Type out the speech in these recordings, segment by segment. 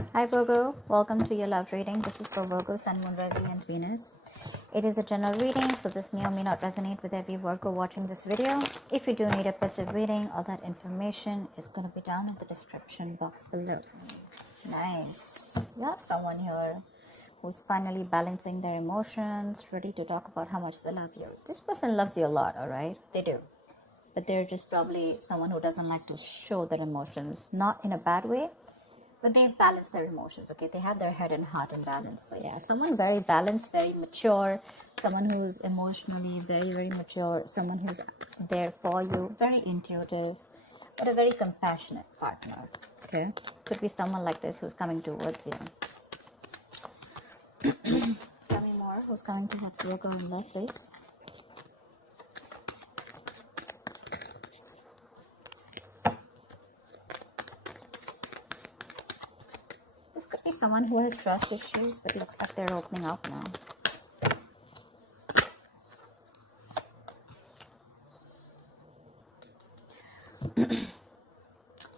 Hi Virgo, welcome to your love reading. This is for Virgo, Sun, Moon, Rising and Venus. It is a general reading, so this may or may not resonate with every Virgo watching this video. If you do need a passive reading, all that information is going to be down in the description box below. Nice. You have someone here who's finally balancing their emotions, ready to talk about how much they love you. This person loves you a lot, alright? They do. But they're just probably someone who doesn't like to show their emotions, not in a bad way, but they've balanced their emotions. Okay, they have their head and heart in balance. So yeah, someone very balanced, very mature, someone who's emotionally very mature, someone who's there for you, very intuitive, but a very compassionate partner. Okay, could be someone like this who's coming towards you. Tell me more. Who's coming towards Virgo in love, please? This could be someone who has trust issues, but it looks like they're opening up now.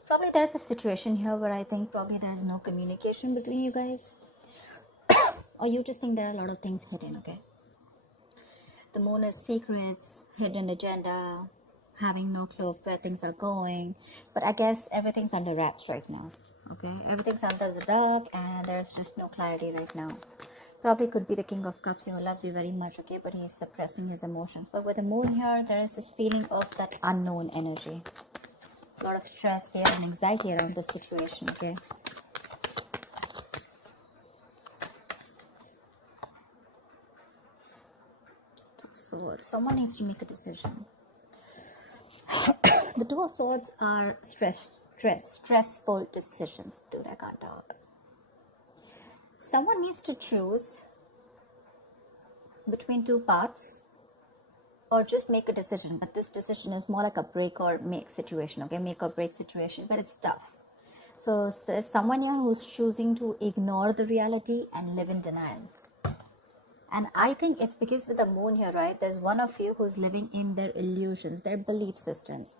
Probably there's a situation here where I think probably there's no communication between you guys. Or you just think there are a lot of things hidden, okay? The moon is secrets, hidden agenda, having no clue of where things are going. But I guess everything's under wraps right now, okay? Everything's under the dark and there's just no clarity right now. Probably could be the King of Cups who loves you very much, okay? But he's suppressing his emotions. But with the moon here, there is this feeling of that unknown energy. A lot of stress, fear and anxiety around this situation, okay? Swords. Someone needs to make a decision. The Two of Swords are stressful decisions. Dude, I can't talk. Someone needs to choose between two paths or just make a decision. But this decision is more like a break or make situation, okay? Make or break situation, but it's tough. So there's someone here who's choosing to ignore the reality and live in denial. And I think it's because with the moon here, right, there's one of you who's living in their illusions, their belief systems.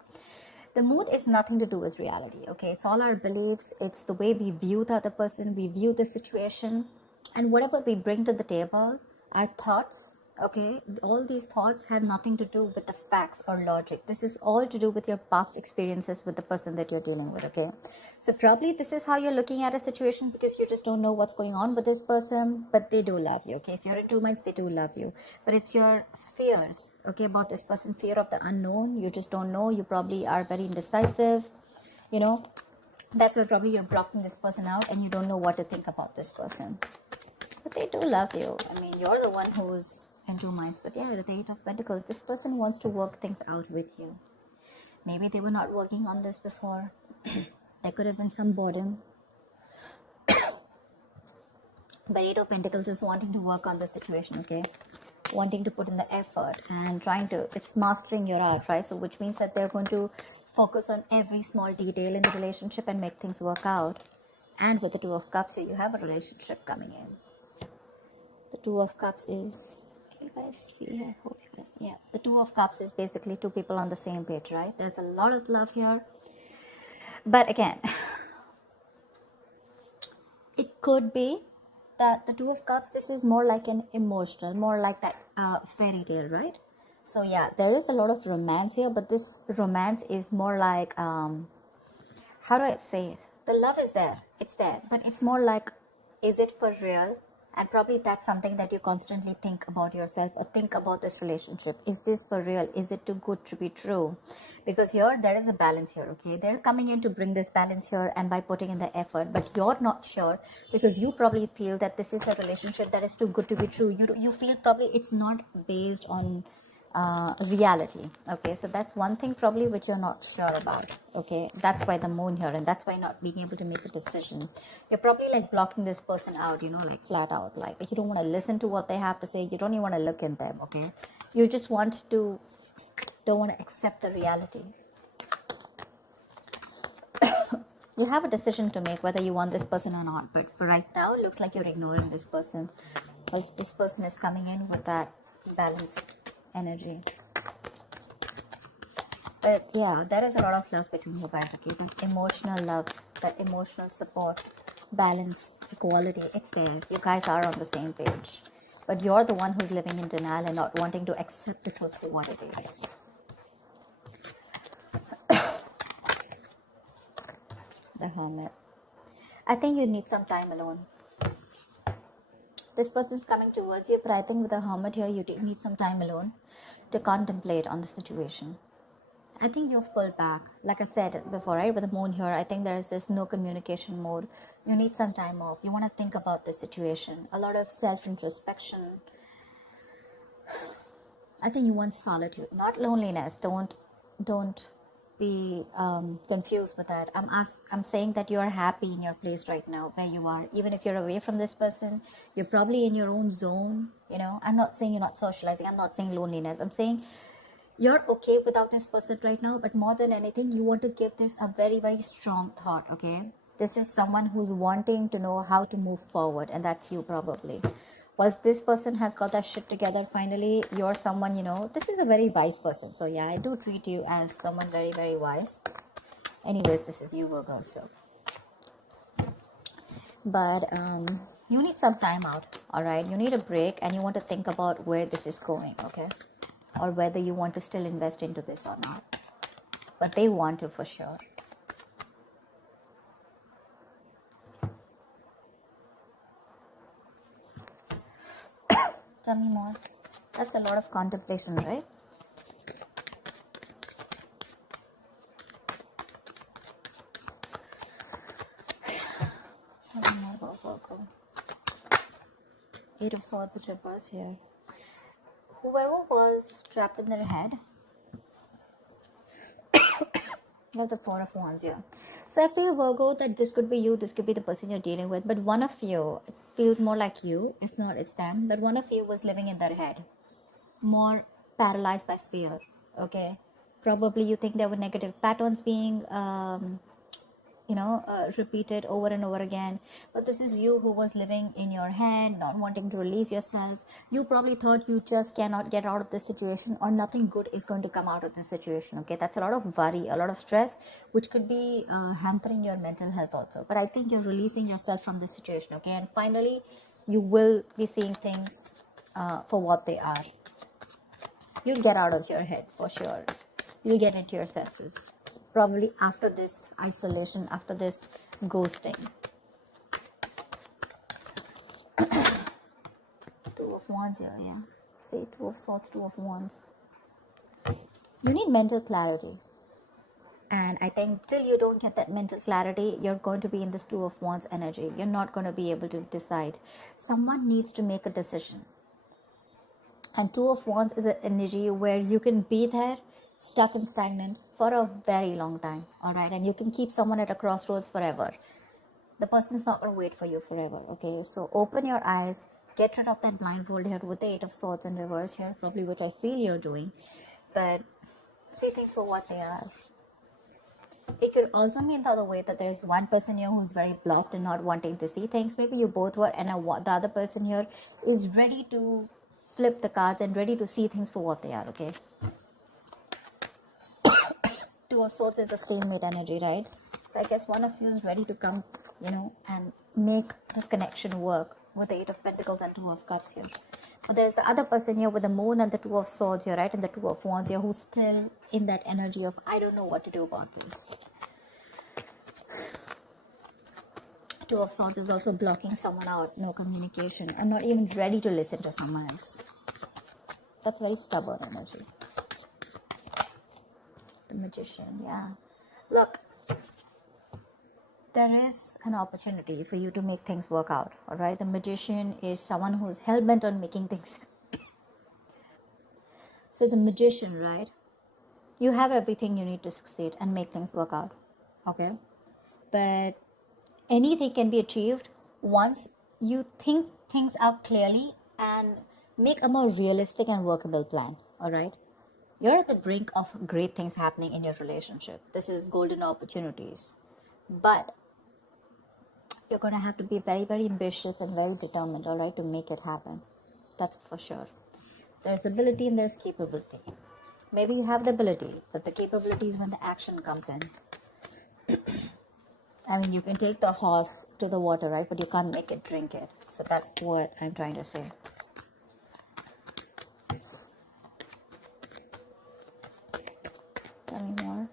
The moon is nothing to do with reality, okay? It's all our beliefs. It's the way we view the other person, we view the situation. And whatever we bring to the table, our thoughts, okay? All these thoughts have nothing to do with the facts or logic. This is all to do with your past experiences with the person that you're dealing with, okay? So probably this is how you're looking at a situation because you just don't know what's going on with this person, but they do love you, okay? If you're in 2 months, they do love you. But it's your fears, okay, about this person, fear of the unknown. You just don't know. You probably are very indecisive, you know? That's where probably you're blocking this person out and you don't know what to think about this person. But they do love you. I mean, you're the one who's in 2 minds. But yeah, the Eight of Pentacles, this person wants to work things out with you. Maybe they were not working on this before. There could have been some boredom. But Eight of Pentacles is wanting to work on the situation, okay? Wanting to put in the effort and trying to, it's mastering your art, right? So which means that they're going to focus on every small detail in the relationship and make things work out. And with the Two of Cups here, you have a relationship coming in. The Two of Cups is, can you guys see? I hope you guys, yeah. The Two of Cups is basically two people on the same page, right? There's a lot of love here. But again, it could be that the Two of Cups, this is more like an emotional, more like that fairy tale, right? So yeah, there is a lot of romance here, but this romance is more like, how do I say it? The love is there, it's there, but it's more like, is it for real? And probably that's something that you constantly think about yourself or think about this relationship. Is this for real? Is it too good to be true? Because here, there is a balance here, okay? They're coming in to bring this balance here and by putting in the effort. But you're not sure because you probably feel that this is a relationship that is too good to be true. You feel probably it's not based on reality, okay? So that's one thing probably which you're not sure about, okay? That's why the moon here, and that's why not being able to make a decision. You're probably like blocking this person out, you know, like flat out, like you don't want to listen to what they have to say. You don't even want to look in them, okay? You just don't want to accept the reality. You have a decision to make whether you want this person or not, but for right now, it looks like you're ignoring this person because this person is coming in with that balanced energy. But yeah, there is a lot of love between you guys, okay? The emotional love, the emotional support, balance, equality, it's there. You guys are on the same page. But you're the one who's living in denial and not wanting to accept the truth for what it is. The Hermit. I think you need some time alone. This person's coming towards you, but I think with the Hermit here, you need some time alone to contemplate on the situation. I think you've pulled back. Like I said before, right? With the moon here, I think there's this no communication mode. You need some time off. You want to think about the situation. A lot of self-introspection. I think you want solitude, not loneliness. Don't be confused with that. I'm saying that you are happy in your place right now, where you are. Even if you're away from this person, you're probably in your own zone. You know, I'm not saying you're not socializing. I'm not saying loneliness. I'm saying you're okay without this person right now, but more than anything, you want to give this a very, very strong thought, okay? This is someone who's wanting to know how to move forward, and that's you probably. Whilst this person has got that shit together, finally, you're someone, you know, this is a very wise person. So yeah, I do treat you as someone very, very wise. Anyways, this is you, Virgo, so. But you need some time out, all right? You need a break, and you want to think about where this is going, okay? Or whether you want to still invest into this or not. But they want to for sure. Tell me more. That's a lot of contemplation, right? Tell me more about Virgo. 8 of Swords in reverse here. Whoever was trapped in their head, you have the 4 of Wands here. So I feel, Virgo, that this could be you, this could be the person you're dealing with, but one of you, it feels more like you, if not it's them, but one of you was living in their head, more paralyzed by fear, okay? Probably you think there were negative patterns being repeated over and over again, but this is you who was living in your head, not wanting to release yourself. You probably thought you just cannot get out of this situation, or nothing good is going to come out of this situation, okay? That's a lot of worry, a lot of stress, which could be hampering your mental health also. But I think you're releasing yourself from this situation, okay? And finally, you will be seeing things for what they are. You'll get out of your head for sure. You'll get into your senses. Probably after this isolation, after this ghosting. 2 of Wands here, yeah. See, 2 of Swords, 2 of Wands. You need mental clarity. And I think till you don't get that mental clarity, you're going to be in this 2 of Wands energy. You're not going to be able to decide. Someone needs to make a decision. And 2 of Wands is an energy where you can be there, stuck and stagnant for a very long time, all right? And you can keep someone at a crossroads forever. The person's not going to wait for you forever, okay? So open your eyes, get rid of that blindfold here with the 8 of Swords in reverse here, probably which I feel you're doing. But see things for what they are. It could also mean the other way, that there's one person here who's very blocked and not wanting to see things. Maybe you both were, and the other person here is ready to flip the cards and ready to see things for what they are, okay? 2 of Swords is a stalemate energy, right? So I guess one of you is ready to come, and make this connection work with the 8 of Pentacles and 2 of Cups here. But there's the other person here with the Moon and the 2 of Swords here, right? And the 2 of Wands here, who's still in that energy of, I don't know what to do about this. 2 of Swords is also blocking someone out, no communication, and not even ready to listen to someone else. That's very stubborn energy. The Magician, yeah. Look, there is an opportunity for you to make things work out, all right? The Magician is someone who's hell-bent on making things. So the Magician, right? You have everything you need to succeed and make things work out, okay? But anything can be achieved once you think things out clearly and make a more realistic and workable plan, all right? You're at the brink of great things happening in your relationship. This is golden opportunities. But you're going to have to be very, very ambitious and very determined, all right, to make it happen. That's for sure. There's ability and there's capability. Maybe you have the ability, but the capability is when the action comes in. I mean, you can take the horse to the water, right? But you can't make it drink it. So that's what I'm trying to say. Tell me more.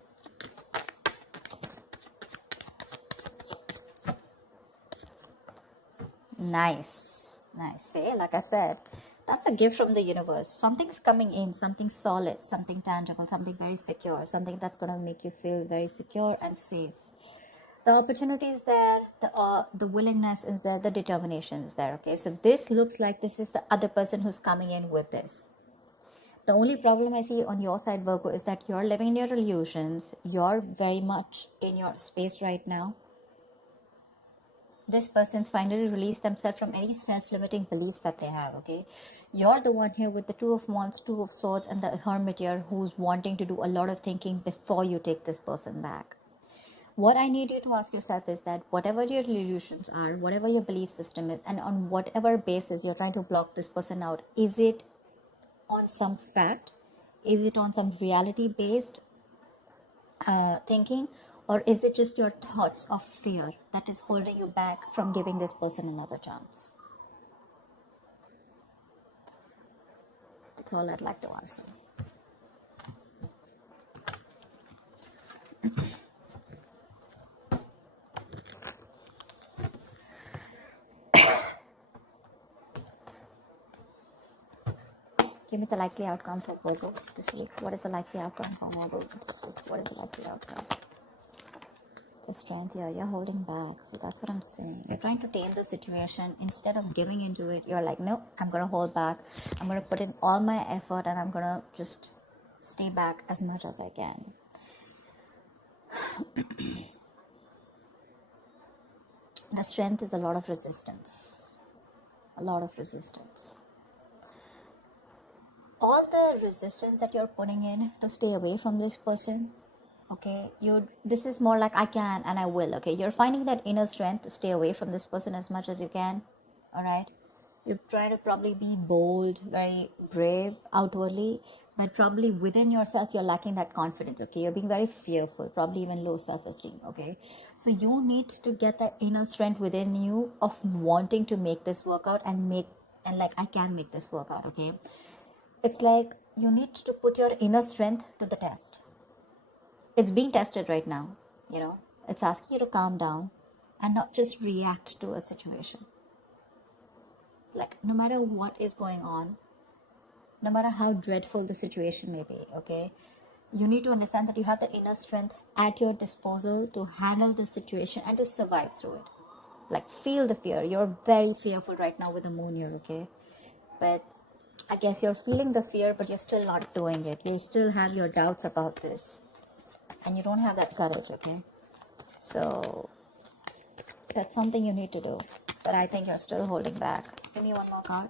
Nice. Nice. See, like I said, that's a gift from the universe. Something's coming in, something solid, something tangible, something very secure, something that's going to make you feel very secure and safe. The opportunity is there, the willingness is there, the determination is there. Okay, so this looks like this is the other person who's coming in with this. The only problem I see on your side, Virgo, is that you're living in your illusions. You're very much in your space right now. This person's finally released themselves from any self-limiting beliefs that they have, okay? You're the one here with the Two of Wands, Two of Swords, and the Hermit here who's wanting to do a lot of thinking before you take this person back. What I need you to ask yourself is that whatever your illusions are, whatever your belief system is, and on whatever basis you're trying to block this person out, is it on some fact? Is it on some reality-based thinking? Or is it just your thoughts of fear that is holding you back from giving this person another chance? That's all I'd like to ask you. Give me the likely outcome for Virgo this week. What is the likely outcome for Virgo this week? What is the likely outcome? The strength here, you're holding back. So that's what I'm saying. You're trying to tame the situation. Instead of giving into it, you're like, no, I'm going to hold back. I'm going to put in all my effort and I'm going to just stay back as much as I can. The strength is a lot of resistance. A lot of resistance. All the resistance that you're putting in to stay away from this person, okay, this is more like I can and I will, okay? You're finding that inner strength to stay away from this person as much as you can, all right? You try to probably be bold, very brave outwardly, but probably within yourself, you're lacking that confidence, okay? You're being very fearful, probably even low self-esteem, okay? So you need to get that inner strength within you of wanting to make this work out and like, I can make this work out, okay? It's like you need to put your inner strength to the test. It's being tested right now, you know. It's asking you to calm down and not just react to a situation. Like, no matter what is going on, no matter how dreadful the situation may be, okay, you need to understand that you have the inner strength at your disposal to handle the situation and to survive through it. Like, feel the fear. You're very fearful right now with the moon here, okay? But I guess you're feeling the fear, but you're still not doing it. You still have your doubts about this. And you don't have that courage, okay? So that's something you need to do. But I think you're still holding back. Give me one more card.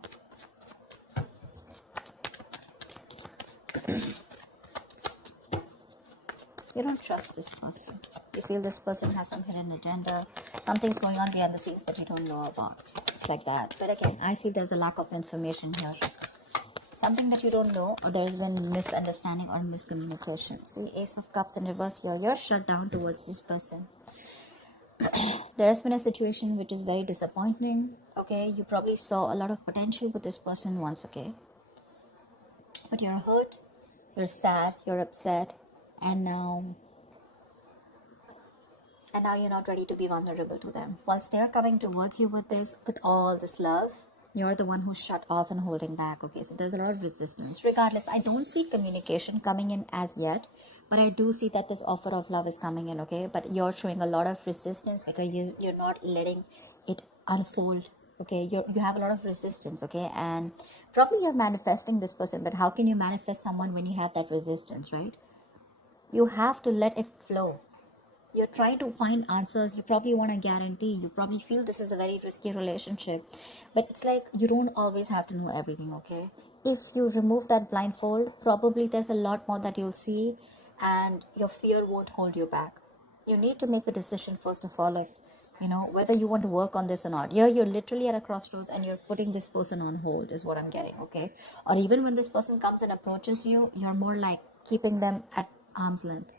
You don't trust this person. You feel this person has some hidden agenda. Something's going on behind the scenes that you don't know about. It's like that. But again, I feel there's a lack of information here. Something that you don't know, or there's been misunderstanding or miscommunication. See, Ace of Cups in reverse here. You're shut down towards this person. There has been a situation which is very disappointing. Okay, you probably saw a lot of potential with this person once, okay? But you're hurt, you're sad, you're upset, and now you're not ready to be vulnerable to them. Once they're coming towards you with all this love, you're the one who's shut off and holding back, okay? So there's a lot of resistance. Regardless, I don't see communication coming in as yet, but I do see that this offer of love is coming in, okay? But you're showing a lot of resistance because you're not letting it unfold, okay? You have a lot of resistance, okay? And probably you're manifesting this person, but how can you manifest someone when you have that resistance, right? You have to let it flow. You're trying to find answers. You probably want a guarantee. You probably feel this is a very risky relationship. But it's like you don't always have to know everything, okay? If you remove that blindfold, probably there's a lot more that you'll see and your fear won't hold you back. You need to make a decision first of all, if, you know, whether you want to work on this or not. You're literally at a crossroads and you're putting this person on hold is what I'm getting, okay? Or even when this person comes and approaches you, you're more like keeping them at arm's length.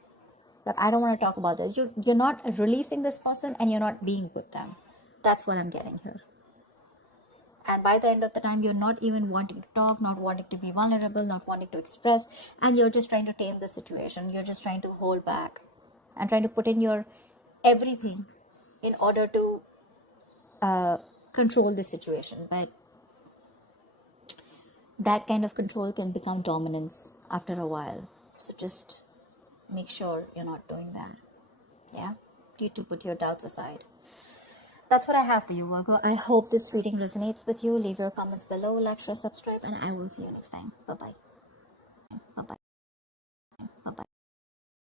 Like, I don't want to talk about this. You're not releasing this person, and you're not being with them. That's what I'm getting here. And by the end of the time, you're not even wanting to talk, not wanting to be vulnerable, not wanting to express, and you're just trying to tame the situation. You're just trying to hold back and trying to put in your everything in order to control the situation. But that kind of control can become dominance after a while. So just make sure you're not doing that. Yeah, you need to put your doubts aside. That's what I have for you, Virgo. I hope this reading resonates with you. Leave your comments below, like, share, subscribe, and I will see you next time. Bye-bye.